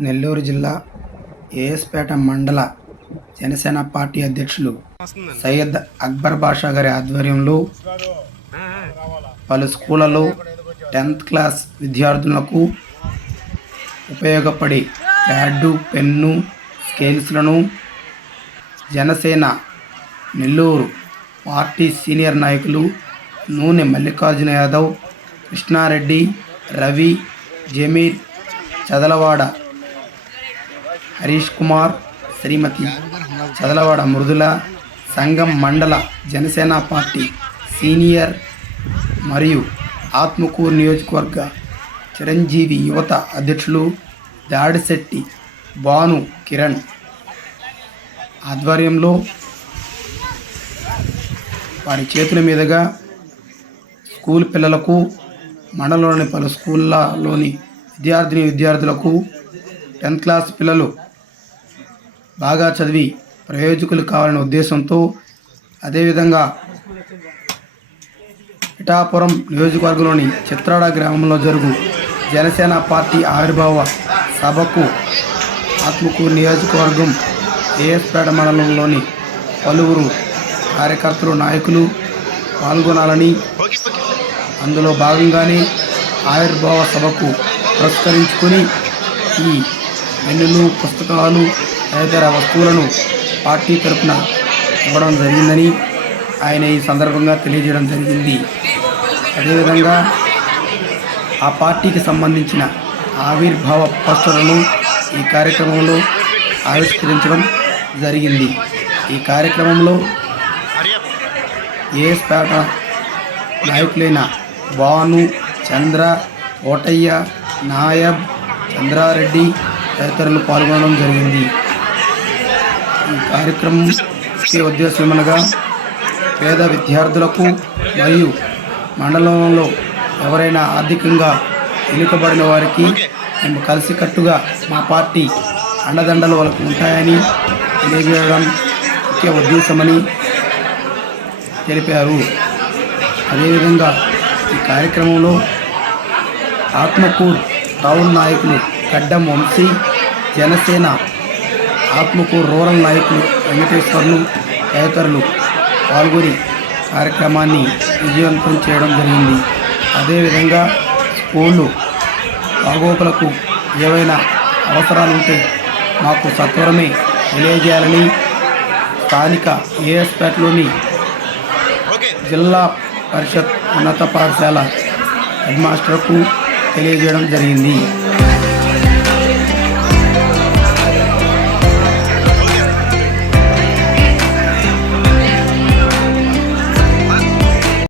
నెల్లూరు జిల్లా ఏఎస్పేట మండల జనసేన పార్టీ అధ్యక్షులు సయ్యద్ అక్బర్ బాషా గారి ఆధ్వర్యంలో పలు స్కూళ్ళలో టెన్త్ క్లాస్ విద్యార్థులకు ఉపయోగపడే ప్యాడు పెన్ను స్కేల్స్లను జనసేన నెల్లూరు పార్టీ సీనియర్ నాయకులు నూనె మల్లికార్జున యాదవ్ కృష్ణారెడ్డి రవి జమీర్ చదలవాడ హరీష్ కుమార్ శ్రీమతి చదలవాడ మృదుల సంఘం మండల జనసేన పార్టీ సీనియర్ మరియు ఆత్మకూరు నియోజకవర్గ చిరంజీవి యువత అధ్యక్షులు దాడిశెట్టి భాను కిరణ్ ఆధ్వర్యంలో వారి చేతుల మీదుగా స్కూల్ పిల్లలకు మండలంలోని పలు స్కూళ్ళలోని విద్యార్థిని విద్యార్థులకు టెన్త్ క్లాస్ పిల్లలు బాగా చదివి ప్రయోజకులు కావాలనే ఉద్దేశంతో అదేవిధంగా పిఠాపురం నియోజకవర్గంలోని చిత్రాడ గ్రామంలో జరుగు జనసేన పార్టీ ఆవిర్భావ సభకు ఆత్మకూరు నియోజకవర్గం ఏఎస్పేట మండలంలోని పలువురు కార్యకర్తలు నాయకులు పాల్గొనాలని అందులో భాగంగానే ఆవిర్భావ సభకు పురస్కరించుకొని ఈ పెన్నులు పుస్తకాలు తదితర వస్తువులను పార్టీ తరపున ఇవ్వడం జరిగిందని ఆయన ఈ సందర్భంగా తెలియజేయడం జరిగింది. అదేవిధంగా ఆ పార్టీకి సంబంధించిన ఆవిర్భావ పోస్టర్లను ఈ కార్యక్రమంలో ఆవిష్కరించడం జరిగింది. ఈ కార్యక్రమంలో ఏఎస్పేట నాయకులైన భాను చంద్ర ఓటయ్య నాయబ్ చంద్రారెడ్డి తదితరులు పాల్గొనడం జరిగింది. ఈ కార్యక్రమం ముఖ్య ఉద్దేశమనగా పేద విద్యార్థులకు మరియు మండలంలో ఎవరైనా ఆర్థికంగా వెనుకబడిన వారికి మేము కలిసికట్టుగా మా పార్టీ అండదండలు వాళ్ళకు ఉంటాయని తెలియజేయడం ముఖ్య ఉద్దేశమని తెలిపారు. అదేవిధంగా ఈ కార్యక్రమంలో ఆత్మకూర్ టౌన్ నాయకులు గడ్డం వంశీ జనసేన ఆత్మకూరు రూరల్ నాయకులు వెంకటేశ్వర్లు తదితరులు పాల్గొని కార్యక్రమాన్ని విజయవంతం చేయడం జరిగింది. అదేవిధంగా స్కూళ్ళు బాగోగులకు ఏవైనా అవసరాలు ఉంటే మాకు సత్వరమే తెలియజేయాలని స్థానిక ఏఎస్పేటలోని జిల్లా పరిషత్ ఉన్నత పాఠశాల హెడ్ మాస్టర్కు తెలియజేయడం జరిగింది.